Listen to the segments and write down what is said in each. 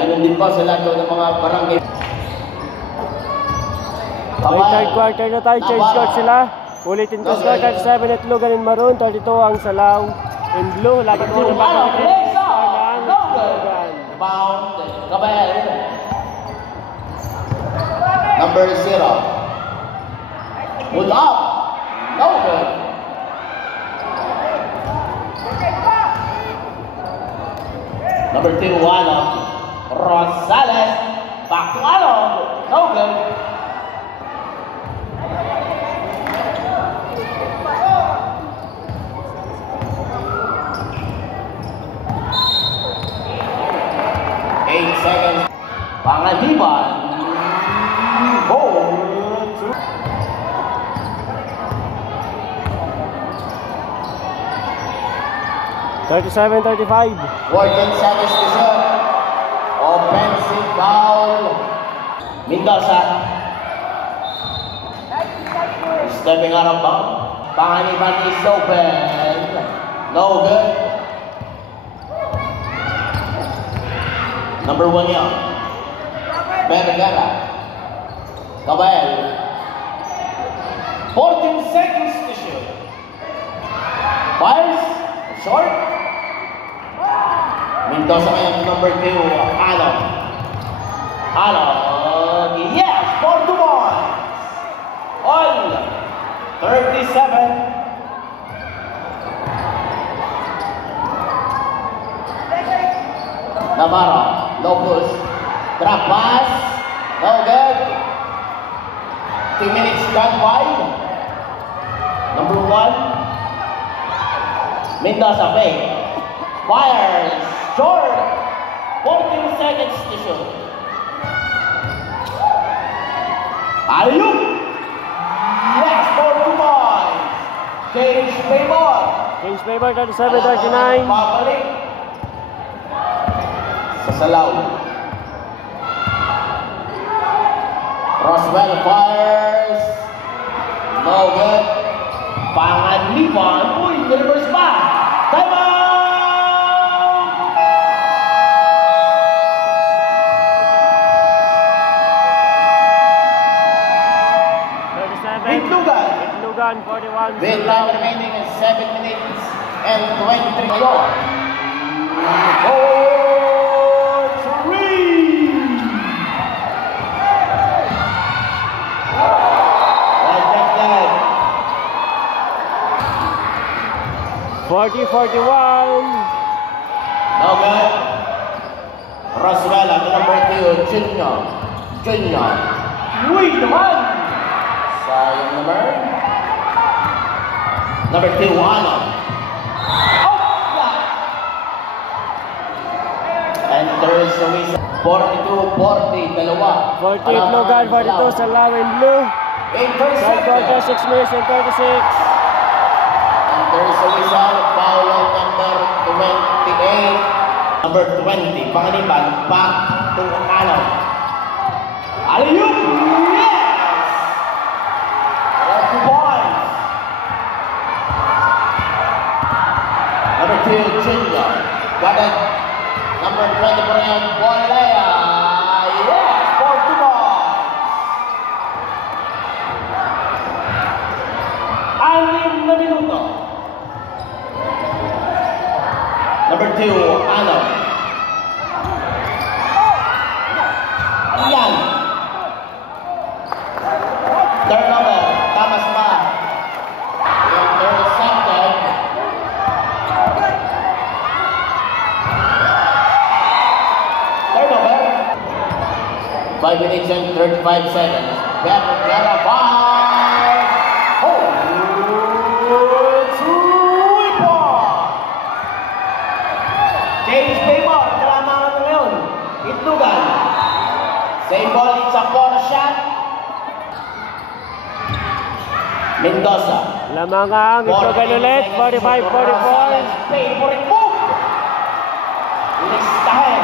Ganun din po sa lahat ng mga barangay. May third quarter na tayo, change court sila. Ulitin ko score, 37 Itlogan in maroon, 32 ang Salaw in blue. Lagi ko na babalikin yung score ng Itlogan. Bound, Cabal. Number 0. Pull up. No good. Number 2, Along. Rosales. Back to Along. No good. Seconds. Pangaliban. Goal. 37-35. 14 seconds to shoot. Offensive foul. Mendoza. Stepping out of bounds. Pangaliban is open. No good. Number 1 Young. Vergara. Cabal. 14 seconds to shoot. Fires. Short. Mendoza ngayon number 2. Along. Along. Yes! 4 to 1. All. 37. Navarro. Lopez. Drop pass. No good. 2 minutes gone by. Number 1. Mendoza fake. Fires. Short. 14 seconds to shoot. Ayup. Yes, 4 to 1. Change favor. Change favor, 37-39. Babalik. Sa Salaw. Roswell fires. No good. Pangaliban. Uy, reverse pa. Time out! 37. Itlogan, 41. With time remaining 7 minutes and 23 seconds. Forty 41. No good. Roswell at number 2, Junior. Junior. Uy, naman! Sayang naman. Number 2, Along. And there is a whistle. 42-40, dalawa. 40 Itlogan, 42 Salaw in blue. 3rd quarter, 6 minutes and 36. There is a whistle, foul on number 28. Number 20, Pangaliban, back to Along. Alley-oop! Yes! 2 points. Number 2, Junior. Got it. Number 20 po rin, Bolea. Yes! 4 points. 6 na minuto. Number 2, Along. Yan. Turnover. Tamas pa. Intercepted. Turnover. 5 minutes and 35 seconds. Vergara five. Oh! 2 points. James Paymore, kailangan natin ngayon. Itlogan. Same ball, it's a corner shot. Mendoza. Lamangang, Itlogan ulit, 45-44. Favorite move. Listahin.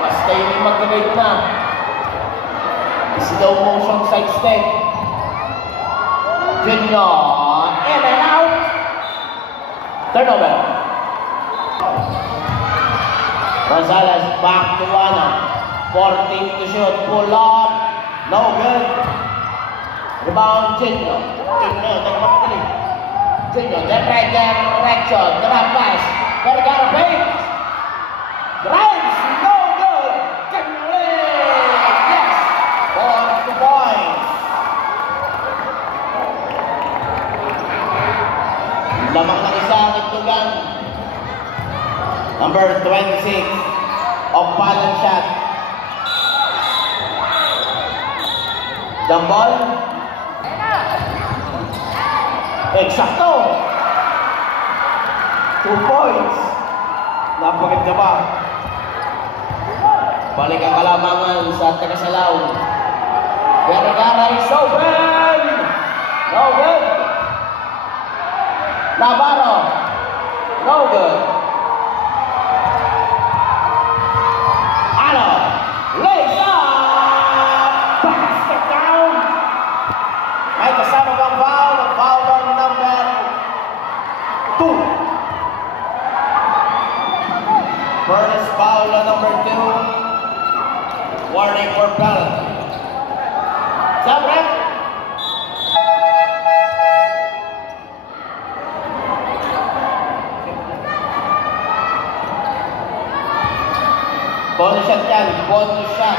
Basta yung mag-rate na. Slow motion side step. Junior. In and out. Turnover. Rosales back to Lana. 14 to shoot. Pull up. No good. Rebound, Jinyo. Jinyo, nagpapili. Jinyo, direction. Drop pass. Vergara fakes. Drives. No good. Yes. 4 points. Lamang ng isa ang Itlogan. Number 26. Off balance shot. The ball. Eksakto. 2 points. Napaganda ba? Balik ang kalamangan sa Tagasalaw. Vergara is open. No good. Navarro. No good. Ano? Lays up. Basket down. May kasama bang foul? Foul on number 2. First foul on number 2. Warning for penalty. Sabre. Bonus shot yan. Bonus shot.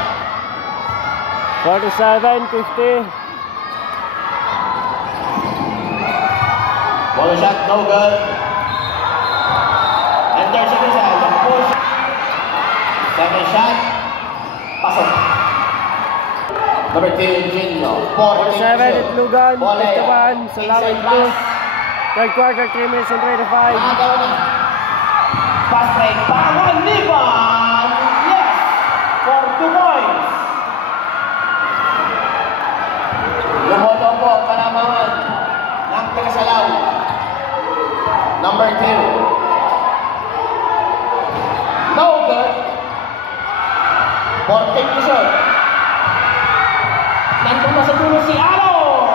47-50. Bonus shot. No good. Enter si Rizal. Push. 7 shot. Pasok. Number 2, Jinyo. 47 Itlogan. 51 sa lawin 2. Third quarter, 3 minutes and 25. Nagaw na. Pass break. Pangon Liban. Yes. For 2 points. Lumolobo ang kalamangan ng Tagasalaw. Number 2. No good. 14 to shoot. Nandun na sa dulo si Alo.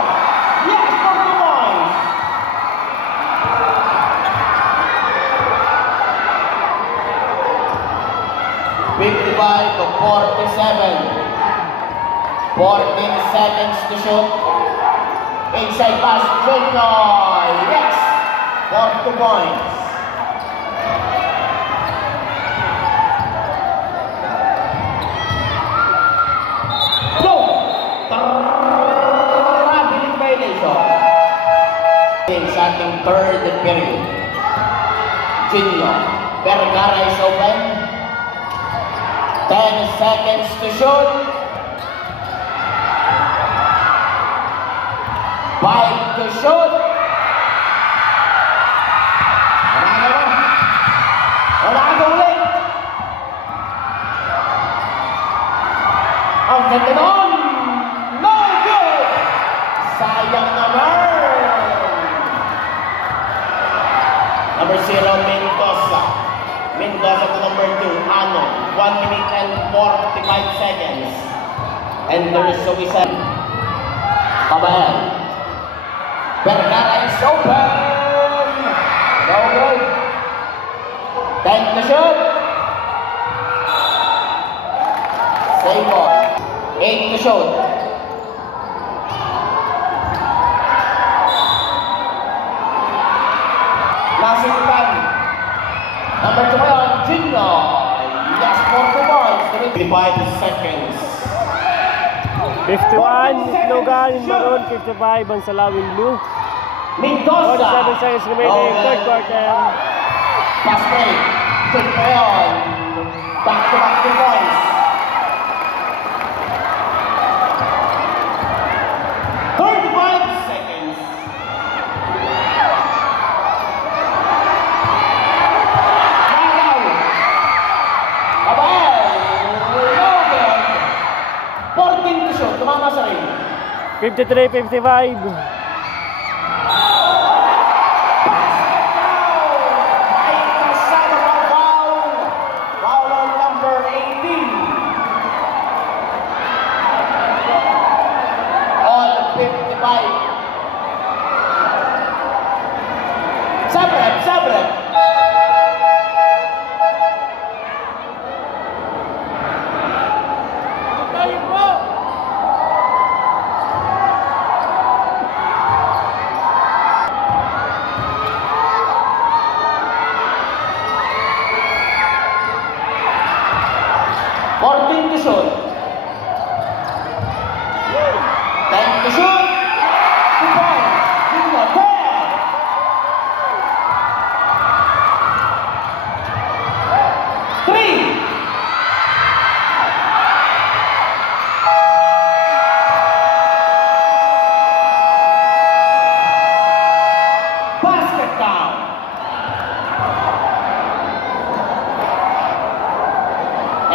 Yes, for 2 points. (55 to 47). 14 seconds to shoot. Inside pass, Junior. Yes, for 2 points. Traveling violation. Sa ating third period. Junior. Vergara is open. 10 seconds to shoot. 5 to shoot. Wala ka ulit. Ang ganda nun. No good. Sayang naman. Number 0, Mendoza. Mendoza to number 2, Ano. 1 minute and 45 seconds. And there is Suisan. Kabayan. Vergara is open. No good. 10 to shoot. Same ball. 8 to shoot. Nasusutan. Number 2 ngayon, Jinyo. Yes, for 2 points. 35 seconds. 51 Itlogan in maroon, 55 ang Salawin blue. Mendoza. 47 seconds remaining, third quarter. Pass break. Good ngayon. Back-to-back 2 points. 35 seconds. Nagaw. Abay. No good. 14 to shoot. Tumama sa rin. 53-55.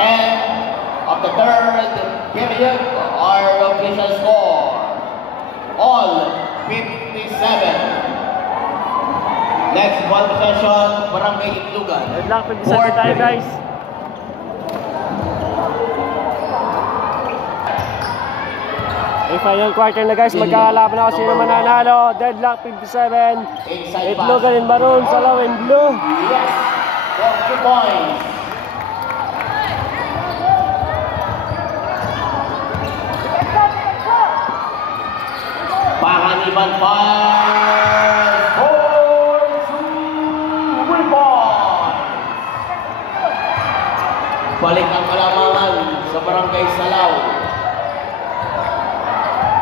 End of the third period. Our official score, all 57. Next ball possession, Barangay Itlugan. Good luck, pag-isa tayo guys. Okay, final quarter na guys, magkakalaban ako sino mananalo. Deadlock 57, Itlogan and Maroon, Salaw and Blue. Yes, 40 points. Panganiban fires, 4-2 rebound. Balik ang kalamangan sa Barangay Salaw.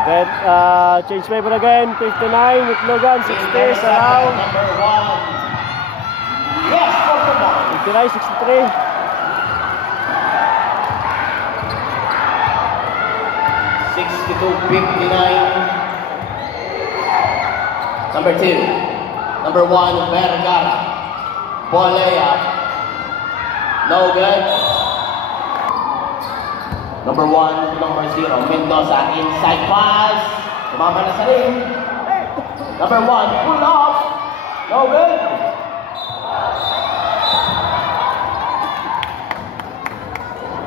Then, change paper again, 59, Itlogan, 60, Salaw. Number 1. Yes, 59, 63. 62-59. Number 2. Number 1, Vergara. Polea. No good. Number 1, number 0, Mendoza. Inside pass. Tumama na sa ring. Number 1, pull off. No good.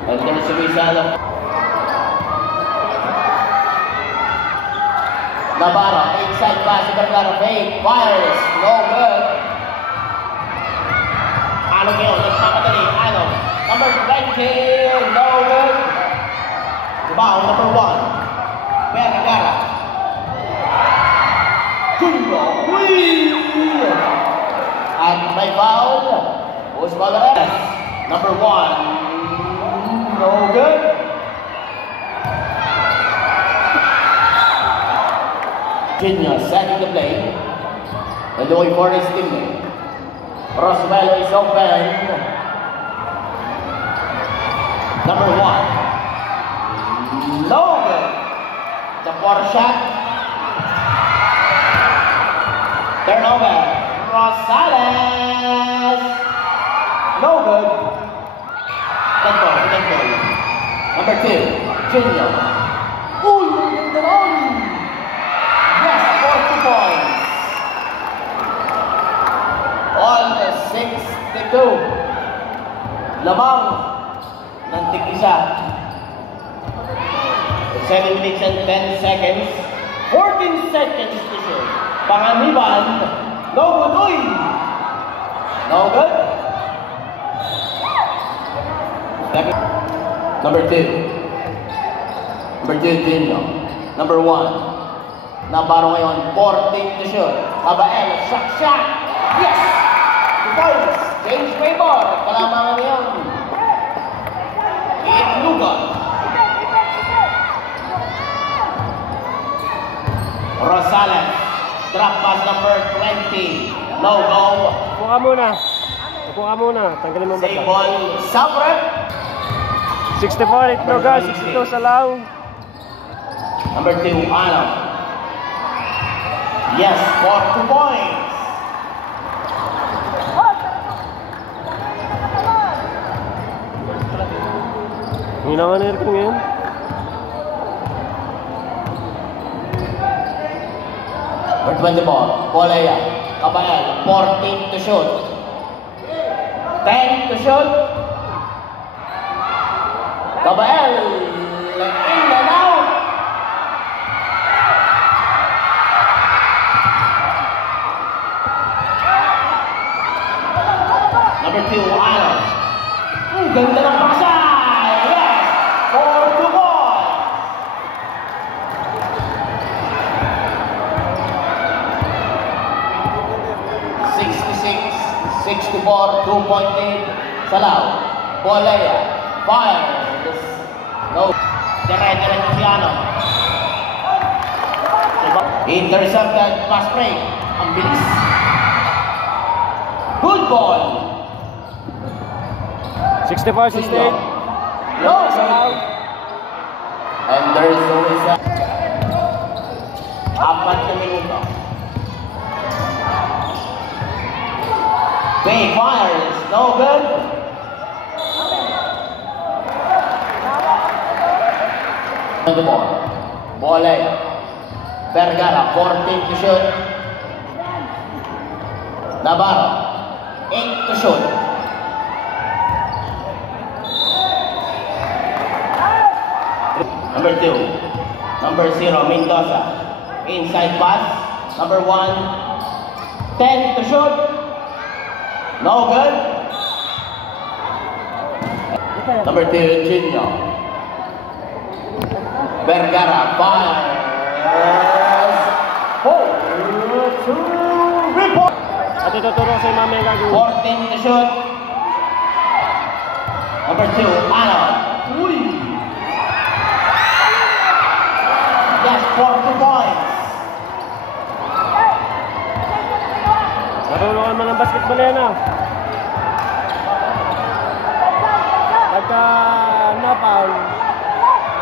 And there's a result. Navarro, inside pass, Vergara, fake, fires, no good. Ano kayo, nagpapadali, ano? Number 20, no good. Rebound, number 1, Vergara. Jungo, and may foul, Os Valares. Number 1, no good. Virginia setting the play. And looking for his teammate. Roswello is open. Number 1. No good. The 4 shot. Turnover. Rosales. No good. Tempo. Number 2. Junior. Ooh, the on. Yes, 40 points. On the 62. Lamang ng tig-isa. 7 minutes and 10 seconds. 14 seconds to shoot. Panganiban. No good. Uy! No good. Number 2. Number 2, Dino. Number 1. Navarro ngayon, 14 to shoot. Abael, shot. Yes! 2 points. Change favor. Kalamangan ngayon. Itlugan. Rosales. Drop pass number 20. No go. Upo ka muna. Tanggalin mo Save ba? ball. Sabrep. 64, Itlogan, 62, Salaw. Number 2, Alam. Yes, 4 points. Hindi naman air ko ngayon. Number 24, Polea. Kabayal, 14 to shoot. 10 to shoot. Kabayal, in and out. Number 2, Alan. Ganda ng pasa. Yes, 4 to ball. (66-64), 2-point lead. Salaw. Polea. Fire. No. Dire-diretso si Ano. Intercepted pass break. Ang bilis. Good ball. 64, 68. No. Salaw. And there's always a 4 na minuto. Bay fires. No good. The ball. Bolay. Vergara, 14 to shoot. Navarro, 8 to shoot. Number 2. Number 0, Mendoza. Inside pass. Number 1, 10 to shoot. No good. Number 2, Eugenio. Vergara fires. Oh, 2 report. At ituturo sa mami ang gagawin. 14 to shoot. Number 2, Arnold. Yes, 40 points. Natulungan mo ng basketball yan ah. Pagka na-foul,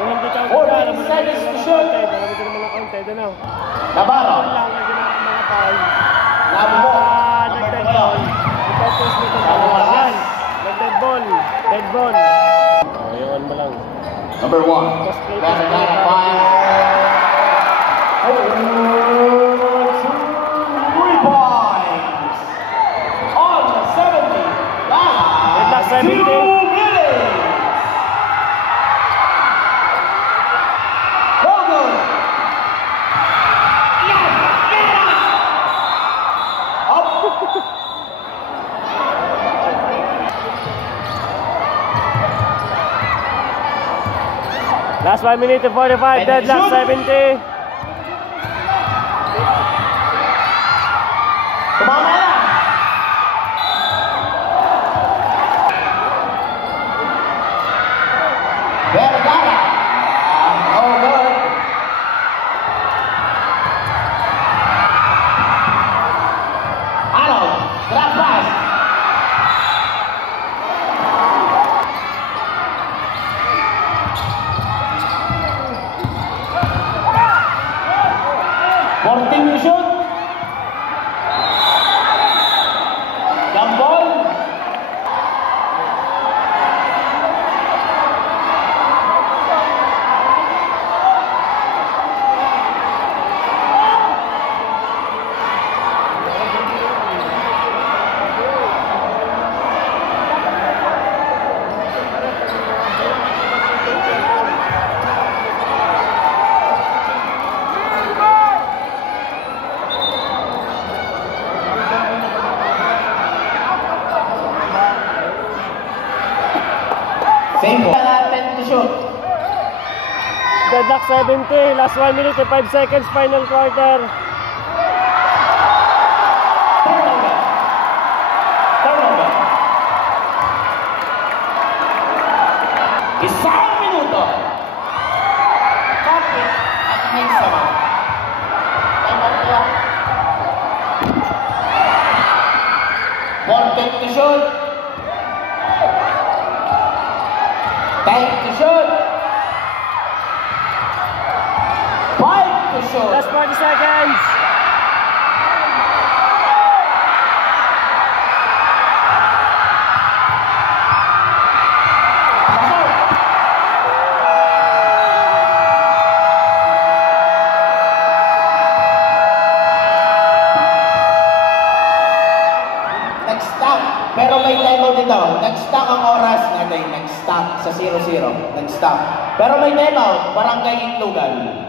kung hindi ka magkakala mo na to shoot. Alam mo naman ang counted, ano? Navarro. Lang ang ginawa ng mga foul. Nabubo. Nag-dead ball. Ipopos mo itong dalawahan. Nag-dead ball. Dead ball. Ayawan mo lang. Number 1, Vergara fires. Oh, 2 points. On 70. Last 70. 2 minutes. Go good. Yes, get it up. Last 1 minute and 45. Deadlock 70. Tumama na. Vergara. Oh, good. Arnold. Drop pass. Fourteen to shoot. Jump ball. Same ball. 10 to shoot. Deadlock 70. Last 1 minute and 5 seconds. Final quarter. Turnover. Turnover. Isang minuto. Kapit at may sama. Time out nila. 14 to shoot. 10 to shoot. 5 to shoot. Last 40 seconds. Next stop. Pero may timeout dito. Next stop ang oras natin. Next stop sa 0-0. Next stop. Pero may timeout. Barangay Itlogan.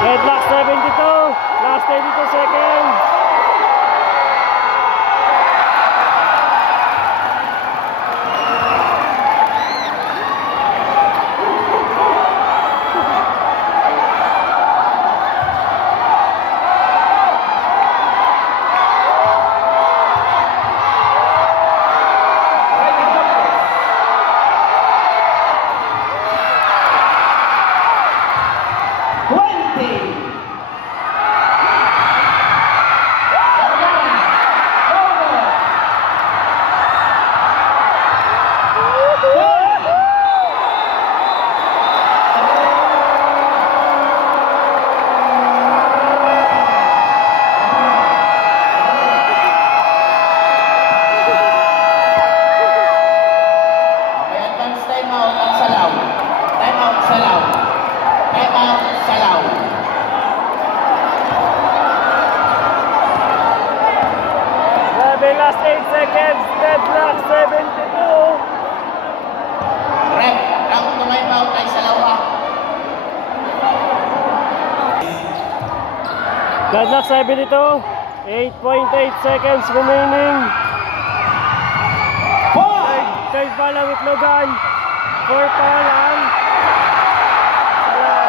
Deadlock 72. Last 32 seconds. Black 72. Rep, ang tumimeout ay Salawa. Black 72. 8.8 seconds remaining. Third ball ang Itlogan. Fourth ball ang Salaw.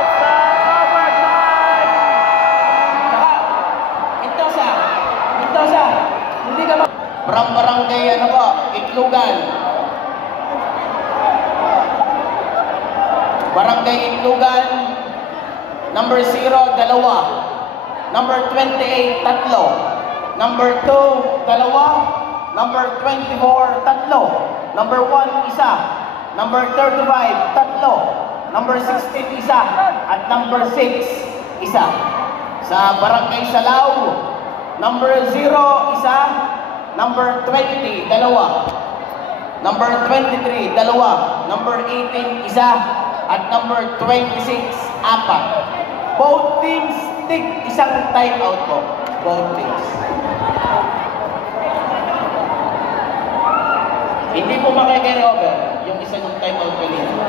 It's overtime! Ito sa. Hindi ka barangay ano po, Itlogan. Barangay Itlogan. Number 0, 2. Number 28, 3. Number 2, 2. Number 24, 3. Number 1, 1. Number 35, 3. Number 16, 1. At number 6, 1. Sa Barangay Salaw, number 0, 1. Number 20, 2. Number 23, 2. Number 18, 1. At number 26, 4. Both teams take isang timeout po. Both teams. Hindi po makikare over yung isa ng timeout kanina.